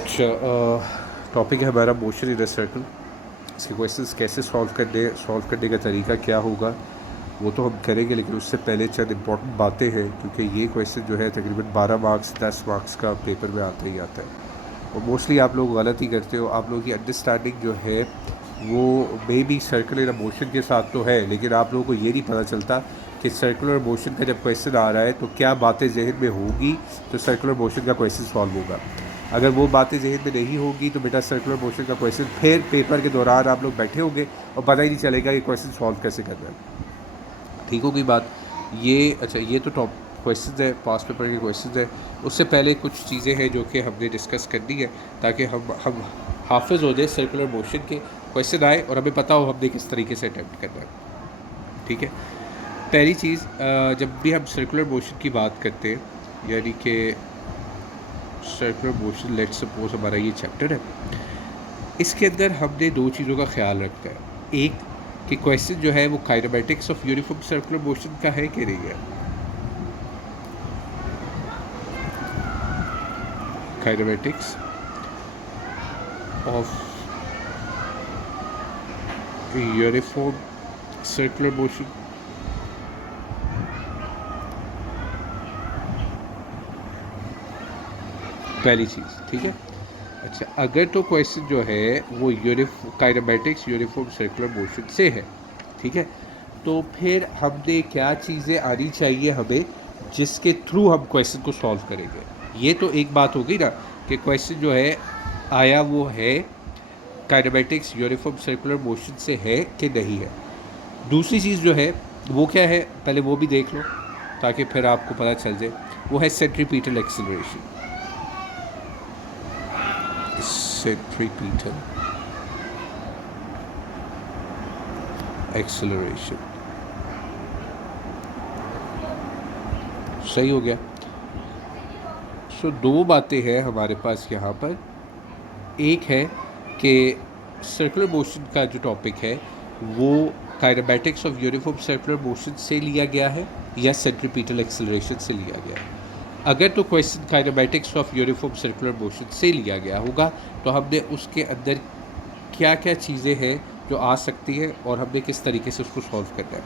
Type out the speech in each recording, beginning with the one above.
अच्छा, टॉपिक है हमारा मोशन इन अ सर्कल। इसके क्वेश्चंस कैसे सॉल्व करने का तरीका क्या होगा वो तो हम करेंगे, लेकिन उससे पहले चंद इंपॉर्टेंट बातें हैं, क्योंकि ये क्वेश्चन जो है तकरीबन 12 मार्क्स 10 मार्क्स का पेपर में आता ही आता है। और मोस्टली आप लोग गलत ही करते हो। आप लोगों की अंडरस्टैंडिंग जो है वो मे बी सर्कुलर मोशन के साथ तो है, लेकिन आप लोगों को ये नहीं पता चलता कि सर्कुलर मोशन का जब क्वेश्चन आ रहा है तो क्या बातें जहन में होगी तो सर्कुलर मोशन का क्वेश्चन सॉल्व होगा। अगर वो बातें जहन में नहीं होगी तो बेटा सर्कुलर मोशन का क्वेश्चन फिर पेपर के दौरान आप लोग बैठे होंगे और पता ही नहीं चलेगा कि क्वेश्चन सॉल्व कैसे करना है। ठीक होगी बात। ये अच्छा, ये तो टॉप क्वेश्चन है, पास पेपर के क्वेश्चन है। उससे पहले कुछ चीज़ें हैं जो कि हमने डिस्कस करनी है, ताकि हम हाफिज़ हो जाए सर्कुलर मोशन के क्वेश्चन आए और हमें पता हो हमने किस तरीके से अटैम्प्ट करना है। ठीक है। पहली चीज़, जब भी हम सर्कुलर मोशन की बात करते हैं, यानी कि सर्कुलर मोशन, लेट्स सपोज हमारा ये चैप्टर है, इसके अंदर हमने दो चीज़ों का ख्याल रखना है। एक कि क्वेश्चन जो है वो kinematics of uniform circular motion का है कि नहीं है। Kinematics of uniform circular motion, पहली चीज़। ठीक है। अच्छा, अगर तो क्वेश्चन जो है वो काइनेमेटिक्स यूनिफॉर्म सर्कुलर मोशन से है, ठीक है, तो फिर हमने क्या चीज़ें आनी चाहिए हमें जिसके थ्रू हम क्वेश्चन को सॉल्व करेंगे। ये तो एक बात हो गई ना कि क्वेश्चन जो है आया वो है काइनेमेटिक्स यूनिफॉर्म सर्कुलर मोशन से है कि नहीं है। दूसरी चीज़ जो है वो क्या है, पहले वो भी देख लो ताकि फिर आपको पता चल जाए। वो है सेंट्रीपिटल एक्सेलरेशन। सेंट्रीपिटल एक्सेलरेशन, सही हो गया। सो दो बातें हैं हमारे पास यहाँ पर। एक है कि सर्कुलर मोशन का जो टॉपिक है वो kinematics of uniform circular motion से लिया गया है या सेंट्रीपिटल एक्सेलरेशन से लिया गया है। अगर तो question kinematics of uniform circular motion से लिया गया होगा तो हमने उसके अंदर क्या क्या चीज़ें हैं जो आ सकती है और हमने किस तरीके से उसको सॉल्व करना है।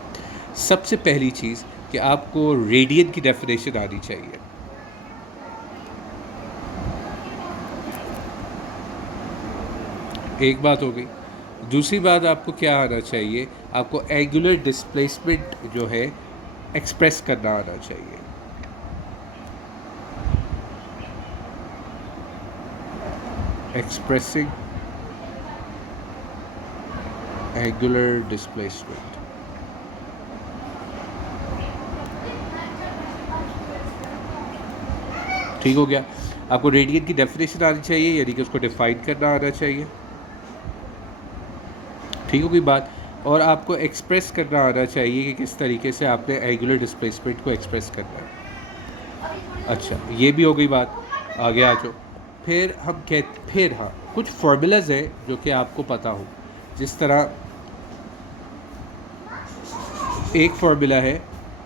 सबसे पहली चीज़ कि आपको रेडियन की डेफिनेशन आनी चाहिए। एक बात हो गई। दूसरी बात आपको क्या आना चाहिए, आपको एंगुलर डिस्प्लेसमेंट जो है एक्सप्रेस करना आना चाहिए। Expressing angular displacement. ठीक हो गया। आपको रेडियन की डेफिनेशन आनी चाहिए, यानी कि उसको डिफाइन करना आना चाहिए। ठीक होगी बात। और आपको एक्सप्रेस करना आना चाहिए कि किस तरीके से आपने एंगुलर डिस्प्लेसमेंट को एक्सप्रेस करना है। अच्छा, ये भी हो गई बात। आगे आ जाओ। फिर हाँ, कुछ फार्मूलाज है जो कि आपको पता हो। जिस तरह एक फार्मूला है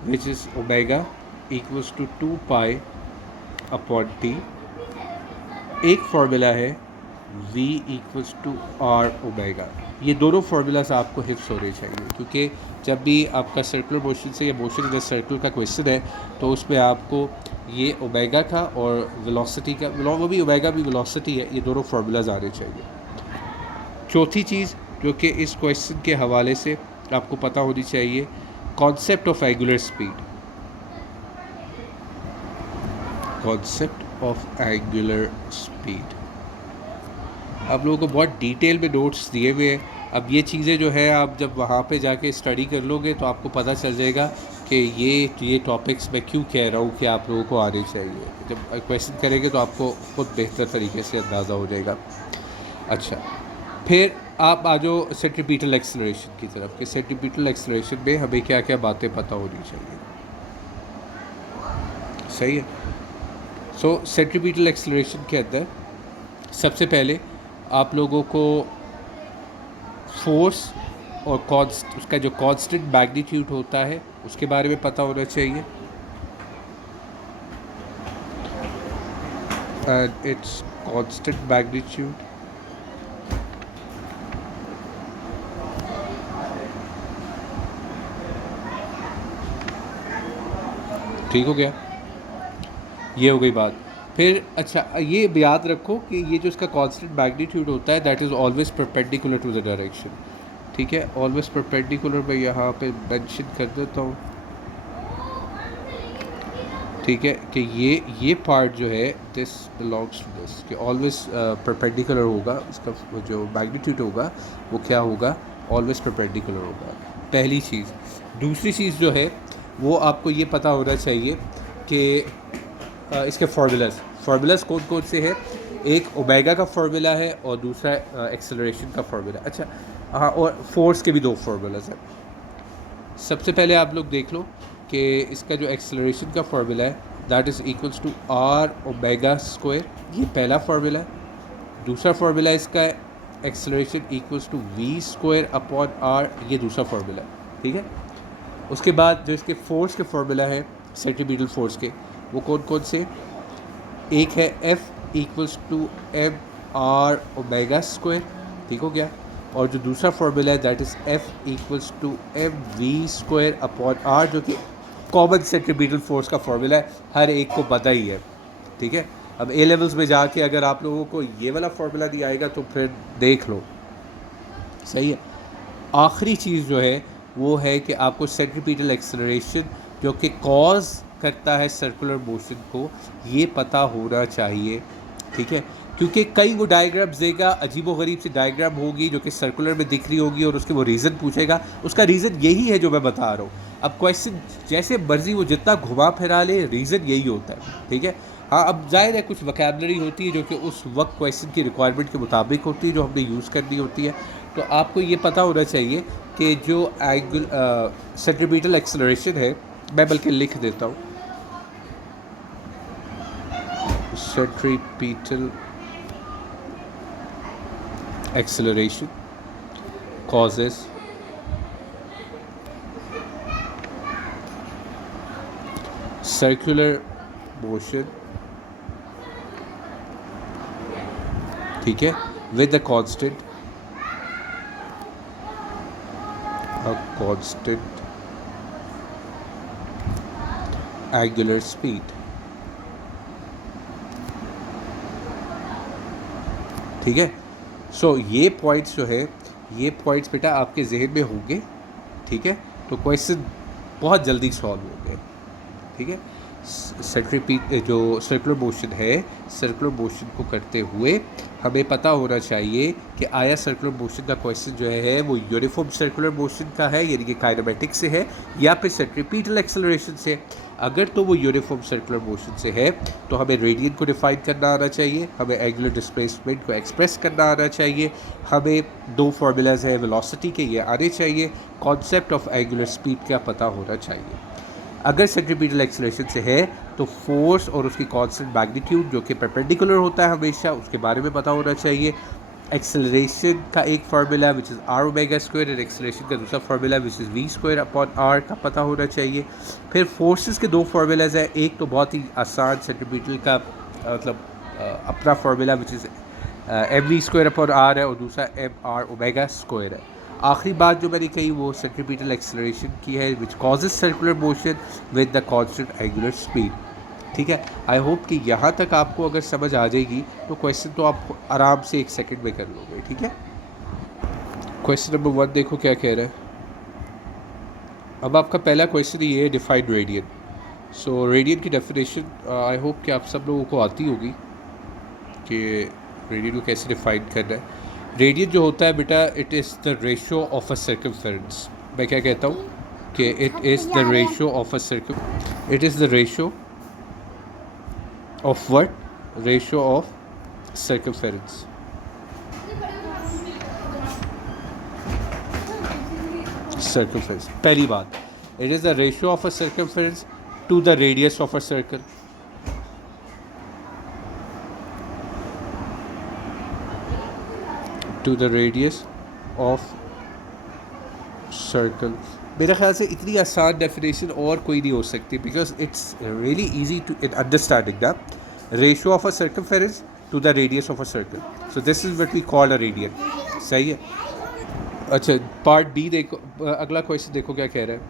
which is omega equals to 2 pi upon T. एक फार्मूला है v equals to R omega. ये दोनों फार्मूलाज आपको हिफ्स होने चाहिए, क्योंकि जब भी आपका सर्कुलर मोशन से या मोशन इन अ सर्कल का क्वेश्चन है तो उसमें आपको ये ओमेगा का और वेलोसिटी का, वो भी ओमेगा भी वेलोसिटी है, ये दोनों फार्मूलाज आने चाहिए। चौथी चीज़ जो कि इस क्वेश्चन के हवाले से आपको पता होनी चाहिए, concept of angular speed. Concept of angular speed आप लोगों को बहुत डिटेल में नोट्स दिए हुए हैं। अब ये चीज़ें जो है आप जब वहाँ पे जाके स्टडी कर लोगे तो आपको पता चल जाएगा कि ये टॉपिक्स मैं क्यों कह रहा हूँ कि आप लोगों को आने चाहिए। जब क्वेश्चन करेंगे तो आपको खुद बेहतर तरीके से अंदाज़ा हो जाएगा। अच्छा, फिर आप आ जाओ सेंट्रीपिटल एक्सेलरेशन की तरफ कि सेंट्रीपिटल एक्सेलरेशन में हमें क्या क्या बातें पता होनी चाहिए। सही है। सो सेंट्रीपिटल एक्सेलरेशन के अंदर सबसे पहले आप लोगों को फोर्स और उसका जो कांस्टेंट मैग्नीट्यूड होता है उसके बारे में पता होना चाहिए। एंड इट्स कांस्टेंट मैग्नीट्यूड, ठीक हो गया, ये हो गई बात। फिर अच्छा ये याद रखो कि ये जो इसका कांस्टेंट मैग्नीट्यूड होता है that is always perpendicular to the direction, ठीक है, ऑलवेज परपेंडिकुलर। मैं यहाँ पे मेंशन कर देता हूँ, ठीक है, कि ये पार्ट जो है दिस बिलोंग्स टू दिस, कि ऑलवेज परपेंडिकुलर होगा, उसका जो मैग्नीट्यूड होगा वो क्या होगा, ऑलवेज परपेंडिकुलर होगा, पहली चीज़। दूसरी चीज़ जो है वो आपको ये पता होना चाहिए कि इसके फार्मूलाज कौन कौन से हैं। एक ओमेगा का फार्मूला है और दूसरा एक्सेलरेशन का फार्मूला। अच्छा हाँ, और फोर्स के भी दो फार्मूलाज हैं। सबसे पहले आप लोग देख लो कि इसका जो एक्सेलरेशन का फार्मूला है that is equals to R omega square, ये पहला फार्मूला है। दूसरा फार्मूला इसका है acceleration equals to V square upon R, ये दूसरा फार्मूला है, ठीक है। उसके बाद जो इसके फोर्स के फार्मूला है सेंट्रीपिटल फोर्स के, वो कौन कौन से, एक है F equals to M R omega square, ठीक हो गया, और जो दूसरा फार्मूला है that is F equals to M V square upon R, जो कि कॉमन सेंट्रीपिटल फोर्स का फार्मूला है, हर एक को पता ही है, ठीक है। अब ए लेवल्स में जाके अगर आप लोगों को ये वाला फार्मूला दिया आएगा तो फिर देख लो, सही है। आखिरी चीज़ जो है वो है कि आपको सेंट्रीपिटल एक्सेलरेशन जो कि कॉज करता है सर्कुलर मोशन को, ये पता होना चाहिए, ठीक है, क्योंकि कई वो डायग्राम्स देगा, अजीबो गरीब सी डायग्राम होगी जो कि सर्कुलर में दिख रही होगी और उसके वो रीज़न पूछेगा, उसका रीज़न यही है जो मैं बता रहा हूँ। अब क्वेश्चन जैसे मर्जी वो जितना घुमा फिरा ले, रीज़न यही होता है, ठीक है। हाँ, अब जाहिर है कुछ वोकैबुलरी होती है जो कि उस वक्त क्वेश्चन की रिक्वायरमेंट के मुताबिक होती है, जो हमने यूज़ करनी होती है। तो आपको ये पता होना चाहिए कि जो सेंट्रीपिटल एक्सेलरेशन है, मैं बल्कि लिख देता हूँ, centripetal acceleration causes circular motion, ठीक है, with a constant angular speed, ठीक है। सो ये पॉइंट्स जो है, ये पॉइंट्स बेटा आपके जहन में होंगे, ठीक है, तो क्वेश्चन बहुत जल्दी सॉल्व होंगे, ठीक है। जो सर्कुलर मोशन है, सर्कुलर मोशन को करते हुए हमें पता होना चाहिए कि आया सर्कुलर मोशन का क्वेश्चन जो है वो यूनिफॉर्म सर्कुलर मोशन का है, यानी कि काइनेमेटिक से है, या फिर सेंट्रीपिटल एक्सेलरेशन से। अगर तो वो यूनिफॉर्म सर्कुलर मोशन से है तो हमें रेडियन को डिफाइन करना आना चाहिए, हमें एंगुलर डिस्प्लेसमेंट को एक्सप्रेस करना आना चाहिए, हमें दो फार्मूलाज है वेलोसिटी के, ये आने चाहिए, कॉन्सेप्ट ऑफ एंगुलर स्पीड का पता होना चाहिए। अगर सेंट्रीपिटल एक्सेलरेशन से है तो फोर्स और उसकी कांस्टेंट मैग्नीट्यूड जो कि परपेंडिकुलर होता है हमेशा, उसके बारे में पता होना चाहिए। एक्सेलरेशन का एक formula which is R omega square, और एक्सेलरेशन का दूसरा formula which is V square upon R का पता होना चाहिए। फिर फोर्सेस के दो फार्मूलाज हैं, एक तो बहुत ही आसान सेंट्रीपिटल का मतलब अपना formula which is M V square upon R है, और दूसरा एम आर ओमेगा स्क्वायर है। आखिरी बात जो मैंने कही वो सेंट्रीपिटल एक्सेलरेशन की है which causes circular motion with the constant angular speed, ठीक है। आई होप कि यहाँ तक आपको अगर समझ आ जाएगी तो क्वेश्चन तो आप आराम से 1 सेकंड में कर लोगे, ठीक है। क्वेश्चन नंबर 1 देखो क्या कह रहा है। अब आपका पहला क्वेश्चन ये है, डिफाइन रेडियन। सो रेडियन की डेफिनेशन आई होप कि आप सब लोगों को आती होगी कि रेडियन को कैसे डिफाइन करना है। रेडियन जो होता है बेटा, it is the ratio of a circumference. मैं क्या कहता हूँ कि it is the ratio of a it is the ratio of what, ratio of circumference. Circumference, पहली बात, it is the ratio of a circumference to the radius of a circle. To the radius of circle. मेरे ख्याल से इतनी आसान definition और कोई नहीं हो सकती, because it's really easy to in understanding the ratio of a circumference to the radius of a circle. So this is what we call a radian. सही है. अच्छा, पार्ट बी देखो, अगला क्वेश्चन देखो क्या कह रहा है.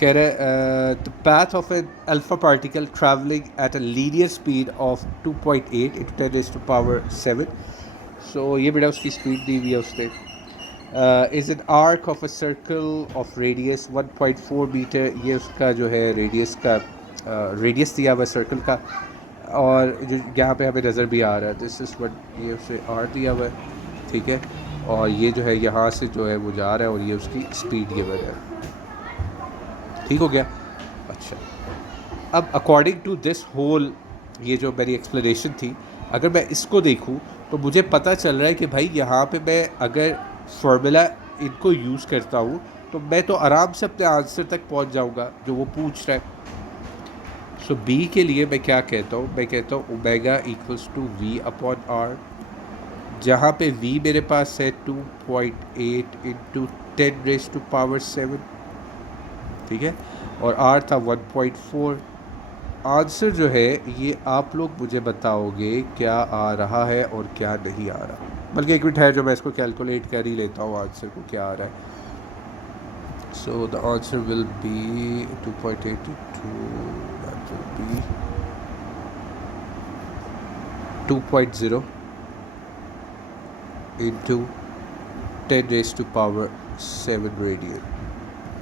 कह रहा है the path of an alpha particle traveling at a linear speed of 2.8 into 10 raised to power 7. So ये बेटा उसकी स्पीड दी हुई है उसने. Is an arc of a circle of radius 1.4 meter. ये उसका जो है रेडियस का रेडियस दिया हुआ सर्कल का, और जो यहाँ पे हमें नज़र भी आ रहा है दिस इज़ व्हाट, ये उसे आर दिया हुआ है, ठीक है. और ये जो है यहाँ से जो है वो जा रहा है, और ये उसकी स्पीड गिवन है. ठीक हो गया. अच्छा, अब अकॉर्डिंग टू दिस होल, ये जो मेरी एक्सप्लेनेशन थी, अगर मैं इसको देखूँ तो मुझे पता चल रहा है कि भाई यहाँ पे मैं अगर फार्मूला इनको यूज़ करता हूँ तो मैं तो आराम से अपने आंसर तक पहुँच जाऊँगा जो वो पूछ रहा है. सो बी के लिए मैं क्या कहता हूँ, मैं कहता हूँ omega equals to V upon R, जहाँ पे v मेरे पास है 2.8 इंटू 10 रेज टू पावर 7, ठीक है, और r था 1.4. आंसर जो है ये आप लोग मुझे बताओगे क्या आ रहा है और क्या नहीं आ रहा. बल्कि एक मिनट है जो मैं इसको कैलकुलेट कर ही लेता हूँ आंसर को क्या आ रहा है. So the answer will be 2.82, that will be 2.0 into 10 raised to power 7 radian.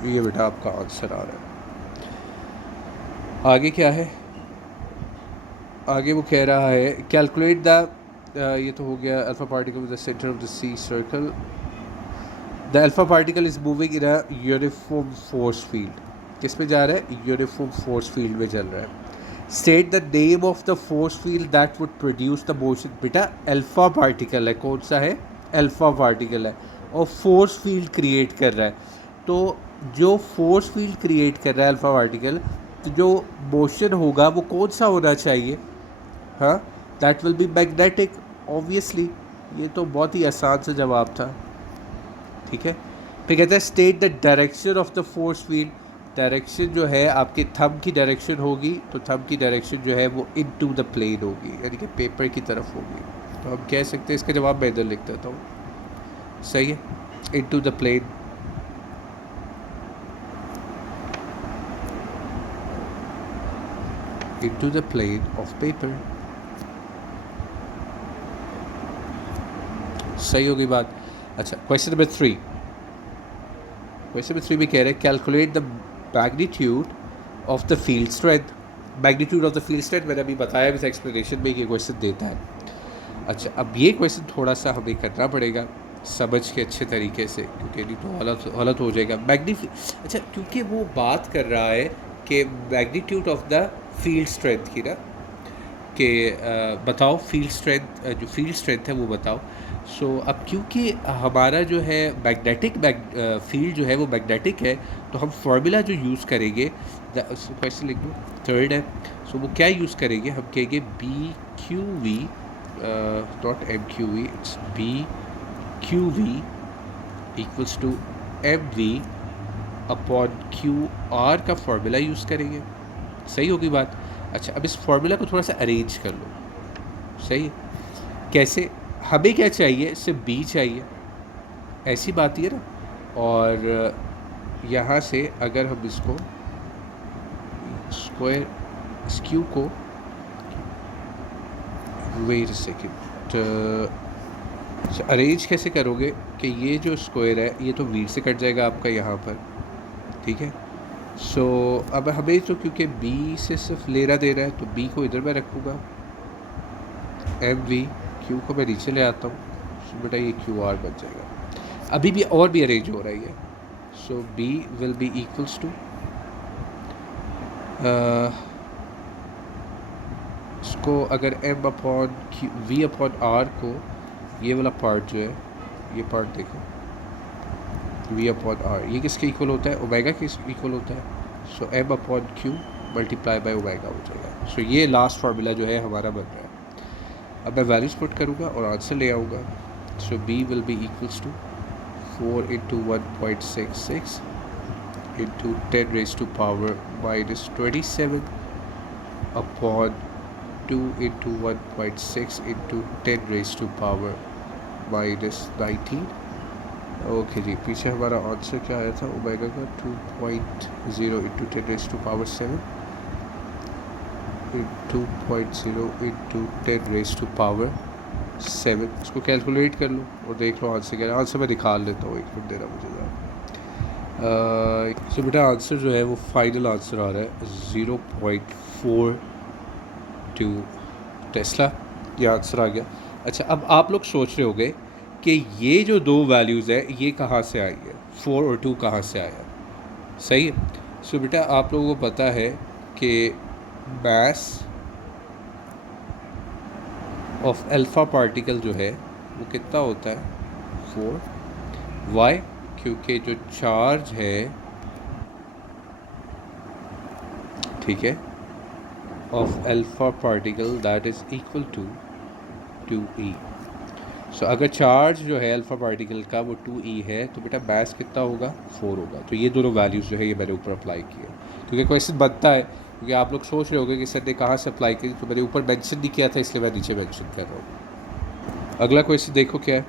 ये बेटा आपका आंसर आ रहा है. आगे क्या है, आगे वो कह रहा है कैलकुलेट द, ये तो हो गया alpha particle with the centre of the C circle. The alpha particle is moving in a uniform force field. किस में जा रहा है, यूनिफॉर्म फोर्स फील्ड में चल रहा है. State the name of the force field that would produce the motion. बेटा अल्फा पार्टिकल है, कौन सा है, अल्फा पार्टिकल है, और फोर्स फील्ड क्रिएट कर रहा है. तो जो फोर्स फील्ड क्रिएट कर रहा है अल्फा पार्टिकल, तो जो मोशन होगा वो कौन सा होना चाहिए, हाँ, that will be magnetic obviously. ये तो बहुत ही आसान सा जवाब था, ठीक है. फिर कहते हैं state the direction of the force field. Direction जो है आपके थंब की डायरेक्शन होगी, तो थंब की डायरेक्शन जो है वो इनटू द प्लेन होगी, यानी कि पेपर की तरफ होगी. तो हम कह सकते हैं, इसका जवाब मैं इधर लिख देता हूँ, सही है, into the plane. into the plane of paper. सही होगी बात. अच्छा, क्वेश्चन नंबर 3. क्वेश्चन नंबर 3 में कह रहे हैं calculate the magnitude of the field strength. Magnitude of the field strength मैंने अभी बताया भी था एक्सप्लेनेशन में, ये क्वेश्चन देता है. अच्छा, अब ये क्वेश्चन थोड़ा सा हमें करना पड़ेगा समझ के अच्छे तरीके से, क्योंकि नहीं तो गलत हो जाएगा. अच्छा, क्योंकि वो बात कर रहा है कि magnitude of the field strength की ना, कि बताओ फील्ड स्ट्रेंथ, जो फील्ड स्ट्रेंथ है वो बताओ. सो अब क्योंकि हमारा जो है मैग्नेटिक फील्ड जो है वो मैग्नेटिक है, तो हम फार्मूला जो यूज़ करेंगे, क्वेश्चन लिख दो, थर्ड है. सो वो क्या यूज़ करेंगे, हम कहेंगे B Q V, not M Q V, it's B Q V equals to M V upon Q R का फार्मूला यूज़ करेंगे. सही होगी बात. अच्छा, अब इस फार्मूला को थोड़ा सा अरेंज कर लो. सही, कैसे, हमें क्या चाहिए, सिर्फ बी चाहिए, ऐसी बात है ना. और यहाँ से अगर हम इसको स्क्वायर, इस क्यू को, वेट सेकेंड, अरेंज कैसे करोगे कि ये जो स्क्वायर है ये तो वी से कट जाएगा आपका यहाँ पर, ठीक है. सो अब हमें तो क्योंकि बी से सिर्फ लेना देना है, तो बी को इधर मैं रखूँगा, एम वी, क्यू को मैं नीचे ले आता हूँ. सो बेटा ये क्यू आर बच जाएगा. अभी भी और भी अरेंज हो रहा है. So B will be equals to, इसको अगर M upon Q, V upon R को, ये वाला पार्ट जो है, ये पार्ट देखो, वी अपॉन आर, ये किसके इक्वल होता है, ओमेगा के इक्वल होता है. So M upon Q multiply by omega हो जाएगा. सो ये लास्ट फार्मूला जो है हमारा बन रहा है. अब मैं वैल्यूज पुट करूँगा और आंसर ले आऊँगा. So B will be equals to 4 into 1.66 into 10 raise to power -27 upon 2 into 1.6 into 10 raised to power -19। Okay जी, पीछे हमारा आंसर क्या आया था ओमेगा का 2.0 into 10 raise to power 7 2.0 into 10 raise to power 7। इसको कैलकुलेट कर लो और देख लो आंसर क्या है। आंसर मैं निकाल लेता हूँ, एक मिनट देना मुझे ज़रा। तो बेटा आंसर जो है वो फाइनल आंसर आ रहा है 0.42 टेस्ला, ये आंसर आ गया। अच्छा, अब आप लोग सोच रहे होंगे कि ये जो दो वैल्यूज़ है ये कहाँ से आई है, 4 और 2 कहाँ से आया, सही है। सो बेटा आप लोगों को पता है कि मास ऑफ अल्फ़ा पार्टिकल जो है वो कितना होता है, 4। वाई? क्योंकि जो चार्ज है, ठीक है, of alpha particle that is equal to 2e। So अगर चार्ज जो है अल्फ़ा पार्टिकल का वो 2e है तो बेटा मास कितना होगा, 4 होगा। तो ये दोनों वैल्यूज़ जो है ये मैंने ऊपर अप्लाई किया, क्योंकि क्वेश्चन बनता है, क्योंकि आप लोग सोच रहे होंगे कि सर ने कहाँ से अप्लाई की, तो मैंने ऊपर मेंशन नहीं किया था इसलिए मैं नीचे मेंशन कर रहा हूँ। अगला क्वेश्चन देखो क्या है,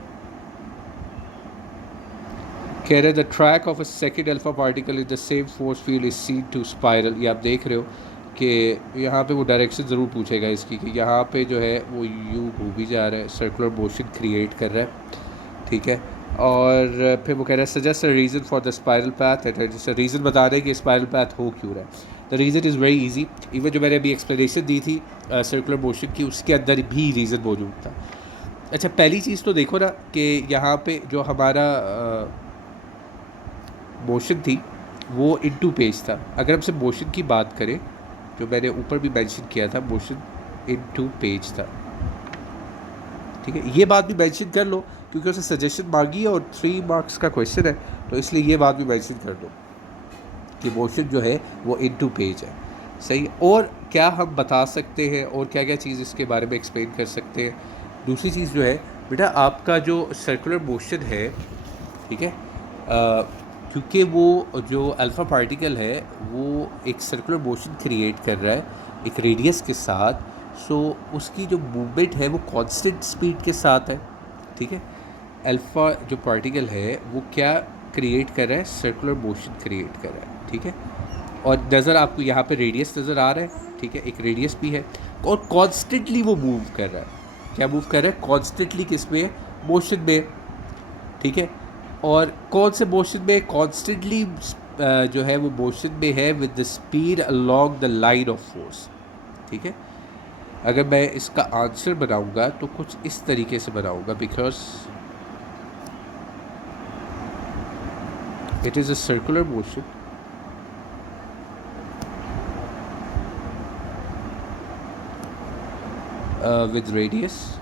कह रहे the track of a second alpha particle is the same force field is seen to spiral. ये आप देख रहे हो कि यहाँ पे वो डायरेक्शन ज़रूर पूछेगा इसकी कि यहाँ पे जो है वो यू घूम भी जा रहा है, सर्कुलर मोशन क्रिएट कर रहा है, ठीक है। और फिर वो कह रहा है suggest a reason for the spiral path, जैसे रीज़न बता रहे हैं कि स्पाइरल पैथ हो क्यों रहा है। The reason is very easy, even जो मैंने अभी एक्सप्लेनेशन दी थी सर्कुलर मोशन की उसके अंदर भी रीज़न मौजूद था। अच्छा, पहली चीज़ तो देखो ना कि यहाँ पे जो हमारा मोशन थी वो इनटू पेज था। अगर हम सिर्फ मोशन की बात करें, जो मैंने ऊपर भी मेंशन किया था, मोशन इनटू पेज था, ठीक है। ये बात भी मेंशन कर लो क्योंकि उसे सजेशन मांगी है और 3 मार्क्स का क्वेश्चन है, तो इसलिए ये बात भी मेंशन कर दो कि मोशन जो है वो इनटू पेज है, सही। और क्या हम बता सकते हैं और क्या क्या चीज़ इसके बारे में एक्सप्लेन कर सकते हैं। दूसरी चीज़ जो है बेटा आपका जो सर्कुलर मोशन है, ठीक है, क्योंकि वो जो अल्फ़ा पार्टिकल है वो एक सर्कुलर मोशन क्रिएट कर रहा है एक रेडियस के साथ, सो उसकी जो मूवमेंट है वो कांस्टेंट स्पीड के साथ है, ठीक है। अल्फ़ा जो पार्टिकल है वो क्या क्रिएट कर रहा है, सर्कुलर मोशन क्रिएट कर रहा है, ठीक है। और नज़र आपको यहाँ पे रेडियस नज़र आ रहा है, ठीक है, एक रेडियस भी है और कॉन्स्टेंटली वो मूव कर रहा है। क्या मूव कर रहा है, कॉन्स्टेंटली, किस में, मोशन में, ठीक है। और कौन से मोशन में, कॉन्स्टेंटली जो है वो मोशन में है with the speed along the line of force, ठीक है। अगर मैं इसका आंसर बनाऊंगा तो कुछ इस तरीके से बनाऊंगा, because it is a circular motion with radius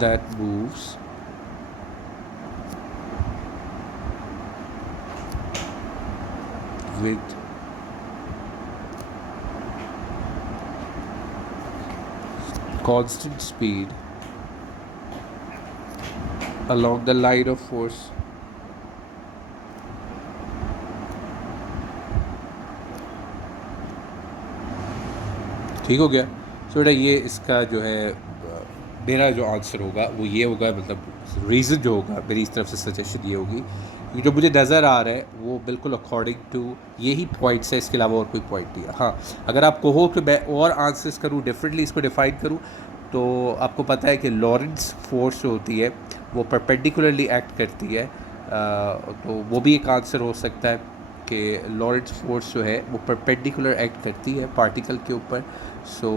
that moves with constant speed along the line of force। ठीक हो गया। तो बेटा ये इसका जो है मेरा जो आंसर होगा वो ये होगा, मतलब रीज़न जो होगा मेरी इस तरफ से सजेशन ये होगी कि जो मुझे नज़र आ रहा है वो बिल्कुल अकॉर्डिंग टू यही पॉइंट्स है, इसके अलावा और कोई पॉइंट नहीं है। हाँ, अगर आप कहो कि मैं और आंसर्स करूँ, डिफरेंटली इसको डिफ़ाइन करूँ, तो आपको पता है कि लॉरेंट्ज़ फोर्स जो होती है वो परपेंडिकुलरली एक्ट करती है, तो वो भी एक आंसर हो सकता है कि लॉरेंट्ज़ फोर्स जो है वो परपेंडिकुलर एक्ट करती है पार्टिकल के ऊपर। So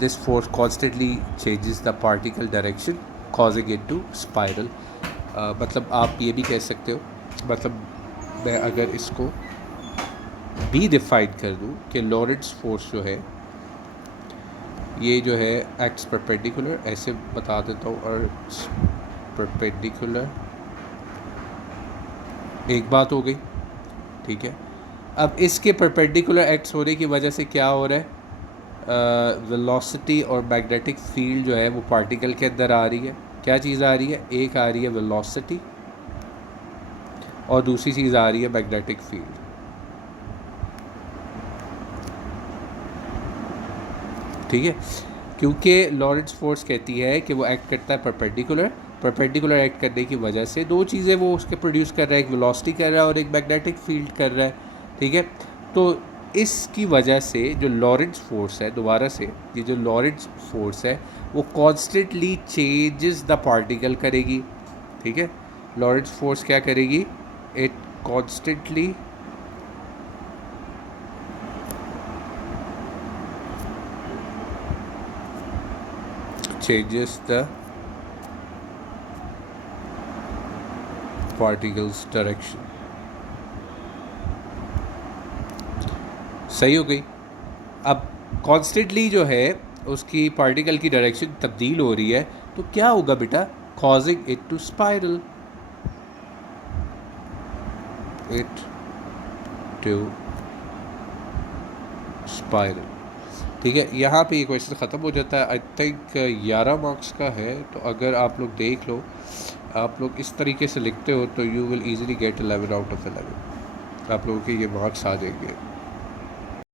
this force constantly changes the particle direction causing it to spiral. मतलब आप ये भी कह सकते हो, मतलब मैं अगर इसको भी डिफाइन कर दूँ कि लॉरेंट्ज़ फोर्स जो है ये जो है एक्ट्स परपेंडिकुलर, ऐसे बता देता हूँ, और परपेंडिकुलर एक बात हो गई, ठीक है। अब इसके परपेंडिकुलर एक्ट्स होने की वजह से क्या हो रहा है, वेलोसिटी और मैग्नेटिक फील्ड जो है वो पार्टिकल के अंदर आ रही है। क्या चीज़ आ रही है, एक आ रही है वेलोसिटी और दूसरी चीज़ आ रही है मैग्नेटिक फील्ड। ठीक है, क्योंकि लॉरेंट्ज फोर्स कहती है कि वो एक्ट करता है परपेंडिकुलर, परपेंडिकुलर एक्ट करने की वजह से दो चीज़ें वो उसके प्रोड्यूस कर रहा है, एक वेलोसिटी कर रहा है और एक मैग्नेटिक फील्ड कर रहा है। ठीक है, तो इसकी वजह से जो लॉरेंट्ज फोर्स है, दोबारा से ये जो लॉरेंट्ज फोर्स है वो कॉन्स्टेंटली चेंजेस द पार्टिकल करेगी। ठीक है, लॉरेंट्ज फोर्स क्या करेगी, it constantly changes the particles direction। सही हो गई। अब कॉन्स्टेंटली जो है उसकी पार्टिकल की डायरेक्शन तब्दील हो रही है, तो क्या होगा बेटा, causing it to spiral, it to spiral. ठीक है, यहाँ पे ये क्वेश्चन ख़त्म हो जाता है। आई थिंक 11 मार्क्स का है, तो अगर आप लोग देख लो, आप लोग इस तरीके से लिखते हो तो you will easily get 11 out of 11, आप लोगों के ये मार्क्स आ जाएंगे।